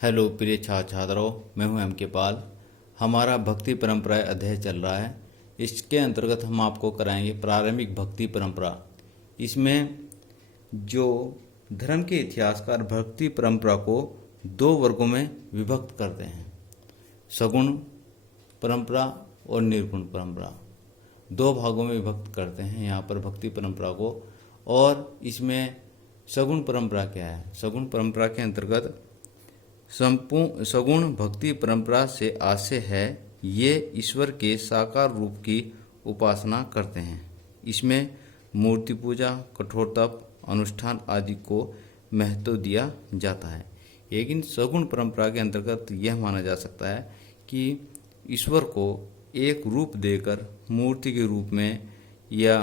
Hello प्रिय छात्रों, मैं हूं एम के पाल। हमारा भक्ति परंपरा अध्याय चल रहा है। इसके अंतर्गत हम आपको कराएंगे प्रारंभिक भक्ति परंपरा। इसमें जो धर्म के इतिहासकार भक्ति परंपरा को दो वर्गों में विभक्त करते हैं, सगुण परंपरा और निर्गुण परंपरा। दो भागों में विभक्त करते हैं यहाँ पर भक्ति परंपरा को। और इसमें सगुण परंपरा क्या है? सगुण परंपरा के अंतर्गत सगुण भक्ति परंपरा से आशय है, ये ईश्वर के साकार रूप की उपासना करते हैं। इसमें मूर्ति पूजा, कठोर तप, अनुष्ठान आदि को महत्व दिया जाता है। लेकिन सगुण परंपरा के अंतर्गत यह माना जा सकता है कि ईश्वर को एक रूप देकर मूर्ति के रूप में या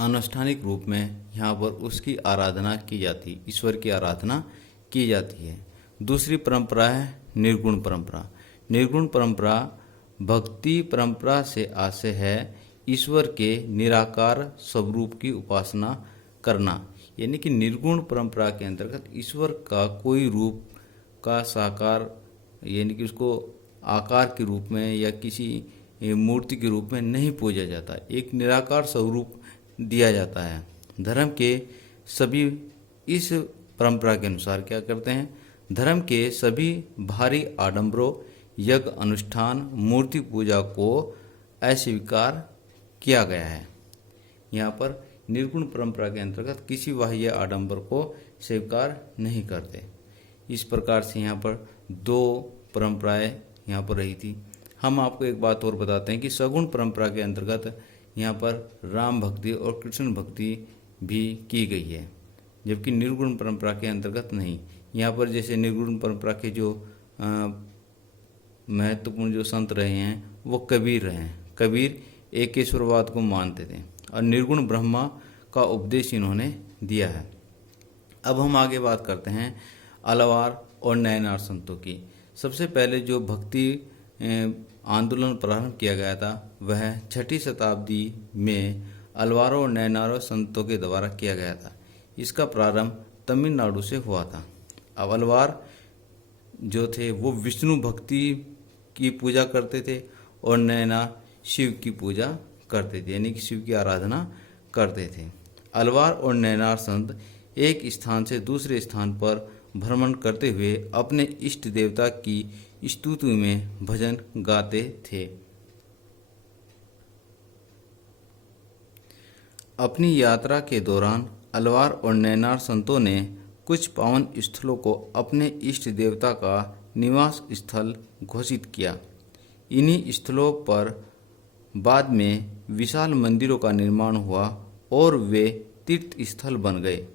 आनुष्ठानिक रूप में यहाँ पर उसकी आराधना की जाती, ईश्वर की आराधना की जाती है। दूसरी परंपरा है निर्गुण परंपरा। निर्गुण परंपरा भक्ति परंपरा से आशय है ईश्वर के निराकार स्वरूप की उपासना करना। यानी कि निर्गुण परंपरा के अंतर्गत ईश्वर का कोई रूप का साकार, यानी कि उसको आकार के रूप में या किसी मूर्ति के रूप में नहीं पूजा जाता, एक निराकार स्वरूप दिया जाता है। धर्म के सभी इस परंपरा के अनुसार क्या करते हैं? धर्म के सभी भारी आडंबरों, यज्ञ, अनुष्ठान, मूर्ति पूजा को अस्वीकार किया गया है। यहाँ पर निर्गुण परंपरा के अंतर्गत किसी बाह्य आडंबर को स्वीकार नहीं करते। इस प्रकार से यहाँ पर दो परंपराएं यहाँ पर रही थी। हम आपको एक बात और बताते हैं कि सगुण परंपरा के अंतर्गत यहाँ पर राम भक्ति और कृष्ण भक्ति भी की गई है, जबकि निर्गुण परंपरा के अंतर्गत नहीं। यहाँ पर जैसे निर्गुण परंपरा के जो महत्वपूर्ण जो संत रहे हैं वो कबीर रहे हैं। कबीर एकेश्वरवाद को मानते थे और निर्गुण ब्रह्मा का उपदेश इन्होंने दिया है। अब हम आगे बात करते हैं अलवार और नयनार संतों की। सबसे पहले जो भक्ति आंदोलन प्रारंभ किया गया था वह 6ठी शताब्दी में अलवारों और नयनारों संतों के द्वारा किया गया था। इसका प्रारंभ तमिलनाडु से हुआ था। अब अलवार जो थे वो विष्णु भक्ति की पूजा करते थे और नयनार शिव की पूजा करते थे, यानी कि शिव की आराधना करते थे। अलवार और नयनार संत एक स्थान से दूसरे स्थान पर भ्रमण करते हुए अपने इष्ट देवता की स्तुति में भजन गाते थे। अपनी यात्रा के दौरान अलवार और नयनार संतों ने कुछ पावन स्थलों को अपने इष्ट देवता का निवास स्थल घोषित किया। इन्हीं स्थलों पर बाद में विशाल मंदिरों का निर्माण हुआ और वे तीर्थ स्थल बन गए।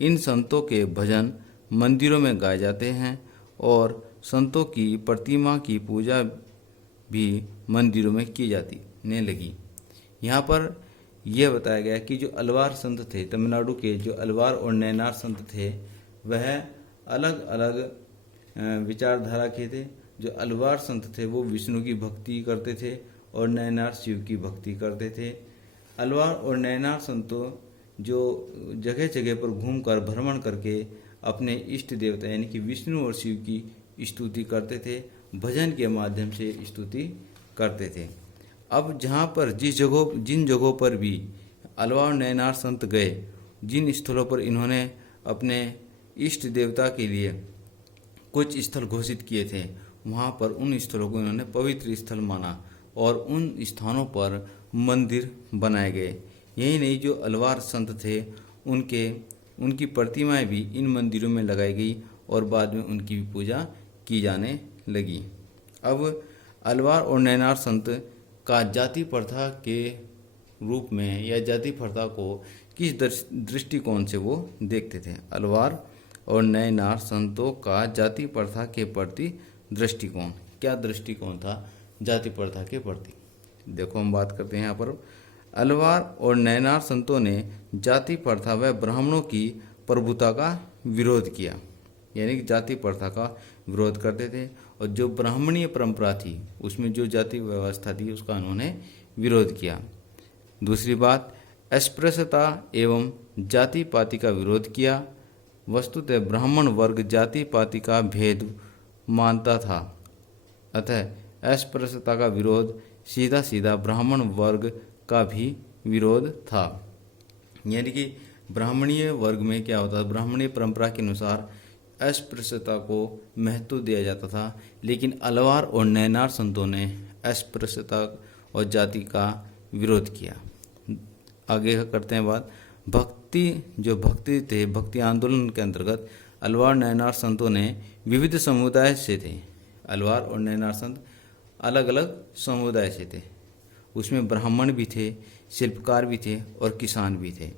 इन संतों के भजन मंदिरों में गाए जाते हैं और संतों की प्रतिमा की पूजा भी मंदिरों में की जाने लगी। यहाँ पर यह बताया गया कि जो अलवार संत थे, तमिलनाडु के जो अलवार और नयनार संत थे, वह अलग अलग विचारधारा के थे। जो अलवार संत थे वो विष्णु की भक्ति करते थे और नयनार शिव की भक्ति करते थे। अलवार और नयनार संतों जो जगह जगह पर घूमकर भ्रमण करके अपने इष्ट देवता यानी कि विष्णु और शिव की स्तुति करते थे, भजन के माध्यम से स्तुति करते थे। अब जहाँ पर जिन जगहों पर भी अलवार और नयनार संत गए, जिन स्थलों पर इन्होंने अपने इष्ट देवता के लिए कुछ स्थल घोषित किए थे, वहाँ पर उन स्थलों को इन्होंने पवित्र स्थल माना और उन स्थानों पर मंदिर बनाए गए। यही नहीं, जो अलवार संत थे उनकी प्रतिमाएं भी इन मंदिरों में लगाई गई और बाद में उनकी भी पूजा की जाने लगी। अब अलवार और नयनार संत का जाति प्रथा के रूप में या जाति प्रथा को किस दृष्टिकोण से वो देखते थे? अलवार और नयनार संतों का जाति प्रथा के प्रति दृष्टिकोण, क्या दृष्टिकोण था जाति प्रथा के प्रति? देखो, हम बात करते हैं यहाँ पर। अलवार और नयनार संतों ने जाति प्रथा व ब्राह्मणों की प्रभुता का विरोध किया, यानी कि जाति प्रथा का विरोध करते थे। और जो ब्राह्मणीय परंपरा थी उसमें जो जाति व्यवस्था थी उसका उन्होंने विरोध किया। दूसरी बात, अस्पृश्यता एवं जाति पाति का विरोध किया। वस्तुतः ब्राह्मण वर्ग जाति पाति का भेद मानता था। अतः अस्पृश्यता का विरोध सीधा सीधा ब्राह्मण वर्ग का भी विरोध था। यानी कि ब्राह्मणीय वर्ग में क्या होता था, ब्राह्मणीय परंपरा के अनुसार अस्पृश्यता को महत्व दिया जाता था, लेकिन अलवार और नैनार संतों ने अस्पृश्यता और जाति का विरोध किया। आगे करते हैं बात भक्ति थे। भक्ति आंदोलन के अंतर्गत अलवार नैनार संतों ने विविध समुदाय से थे। अलवार और नैनार संत अलग अलग समुदाय से थे। उसमें ब्राह्मण भी थे, शिल्पकार भी थे और किसान भी थे।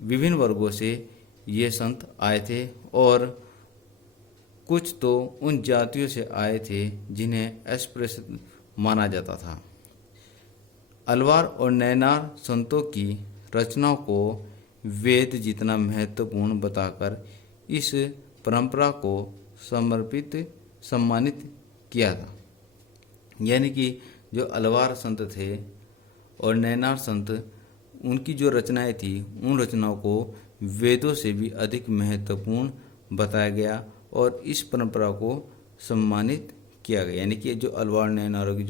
विभिन्न वर्गों से ये संत आए थे और कुछ तो उन जातियों से आए थे जिन्हें अस्पृश्य माना जाता था। अलवार और नैनार संतों की रचनाओं को वेद जितना महत्वपूर्ण बताकर इस परंपरा को सम्मानित किया था। यानी कि जो अलवार संत थे और नैनार संत, उनकी जो रचनाएं थी, उन रचनाओं को वेदों से भी अधिक महत्वपूर्ण बताया गया और इस परंपरा को सम्मानित किया गया। यानी कि जो अलवार नैनारों की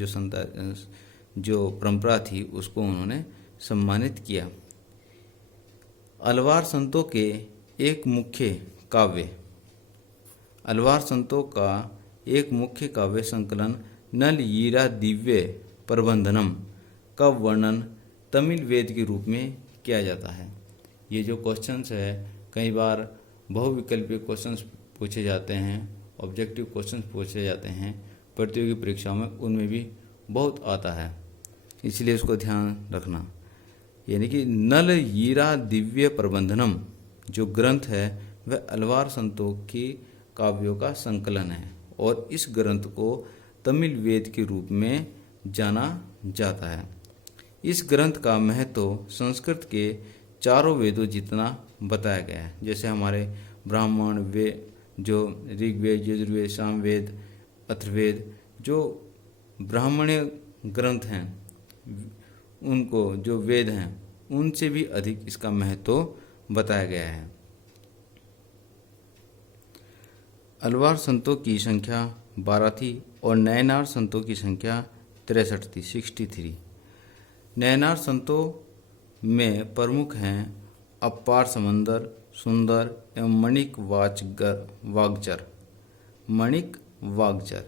जो परंपरा थी उसको उन्होंने सम्मानित किया। अलवार संतों के एक मुख्य काव्य अलवार संतों का एक मुख्य काव्य संकलन नल यीरा दिव्य प्रबंधनम का वर्णन तमिल वेद के रूप में किया जाता है। ये जो क्वेश्चंस है, कई बार बहुविकल्पीय क्वेश्चंस पूछे जाते हैं, ऑब्जेक्टिव क्वेश्चंस पूछे जाते हैं प्रतियोगी परीक्षाओं में, उनमें भी बहुत आता है, इसलिए उसको ध्यान रखना। यानी कि नल यीरा दिव्य प्रबंधनम जो ग्रंथ है वह अलवार संतों की काव्यों का संकलन है और इस ग्रंथ को तमिल वेद के रूप में जाना जाता है। इस ग्रंथ का महत्व संस्कृत के चारों वेदों जितना बताया गया है। जैसे हमारे ब्राह्मण वेद, जो ऋग्वेद, यजुर्वेद, सामवेद, अथर्ववेद, जो ब्राह्मणीय ग्रंथ हैं, उनको जो वेद हैं, उनसे भी अधिक इसका महत्व बताया गया है। अलवार संतों की संख्या 12 थी और नैनार संतों की संख्या 63 थी, 63। नैनार संतों में प्रमुख हैं अपार समंदर, सुंदर एवं मणिक वागचर।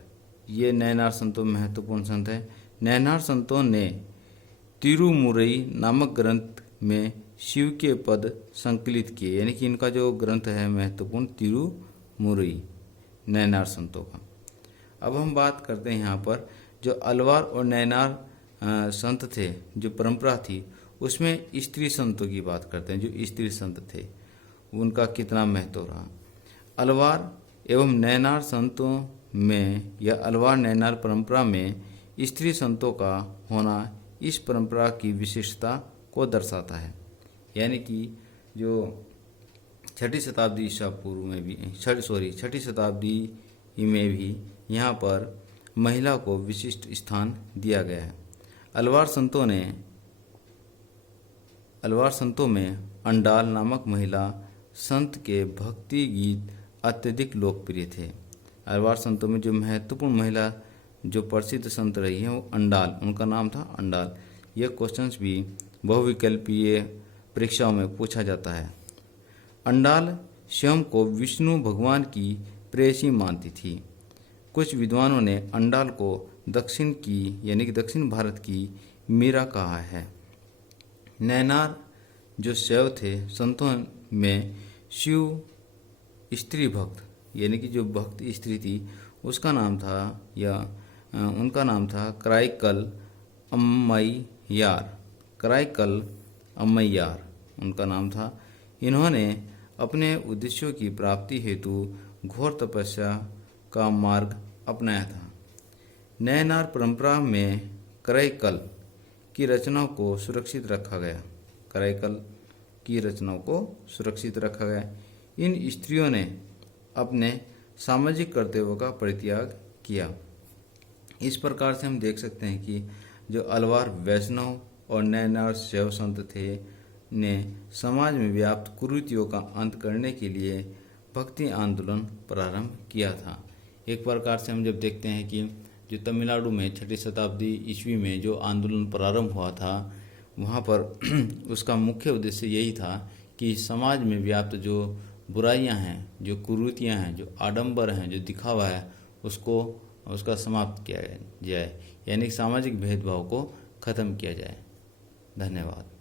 ये नैनार संतों में महत्वपूर्ण संत हैं। नैनार संतों ने तिरुमुरई नामक ग्रंथ में शिव के पद संकलित किए। यानी कि इनका जो ग्रंथ है महत्वपूर्ण तिरुमुरई नैनार संतों का। अब हम बात करते हैं यहाँ पर जो अलवार और नैनार संत थे, जो परंपरा थी, उसमें स्त्री संतों की बात करते हैं। जो स्त्री संत थे उनका कितना महत्व रहा। अलवार एवं नैनार संतों में या अलवार नैनार परंपरा में स्त्री संतों का होना इस परंपरा की विशिष्टता को दर्शाता है। यानी कि जो छठी शताब्दी ईसा पूर्व में भी छठी शताब्दी में भी यहाँ पर महिला को विशिष्ट स्थान दिया गया है। अलवार संतों में अंडाल नामक महिला संत के भक्ति गीत अत्यधिक लोकप्रिय थे। अलवार संतों में जो महत्वपूर्ण महिला जो प्रसिद्ध संत रही है वो अंडाल, उनका नाम था अंडाल। यह क्वेश्चंस भी बहुविकल्पीय परीक्षाओं में पूछा जाता है। अंडाल स्वयं को विष्णु भगवान की प्रेयसी मानती थी। कुछ विद्वानों ने अंडाल को दक्षिण भारत की मीरा कहा है। नैनार जो शैव थे संतों में शिव स्त्री भक्त, यानी कि जो भक्त स्त्री थी उनका नाम था कराईकल अम्मैयार उनका नाम था। इन्होंने अपने उद्देश्यों की प्राप्ति हेतु घोर तपस्या का मार्ग अपनाया था। नैनार परंपरा में कराईकल की रचनाओं को सुरक्षित रखा गया। इन स्त्रियों ने अपने सामाजिक कर्तव्यों का परित्याग किया। इस प्रकार से हम देख सकते हैं कि जो अलवार वैष्णव और नैनार शैव संत थे ने समाज में व्याप्त कुरीतियों का अंत करने के लिए भक्ति आंदोलन प्रारंभ किया था। एक प्रकार से हम जब देखते हैं कि जो तमिलनाडु में 6वीं शताब्दी ईस्वी में जो आंदोलन प्रारंभ हुआ था, वहाँ पर उसका मुख्य उद्देश्य यही था कि समाज में व्याप्त जो बुराइयां हैं, जो कुरीतियां हैं, जो आडंबर हैं, जो दिखावा है, उसका समाप्त किया जाए, यानी सामाजिक भेदभाव को खत्म किया जाए। धन्यवाद।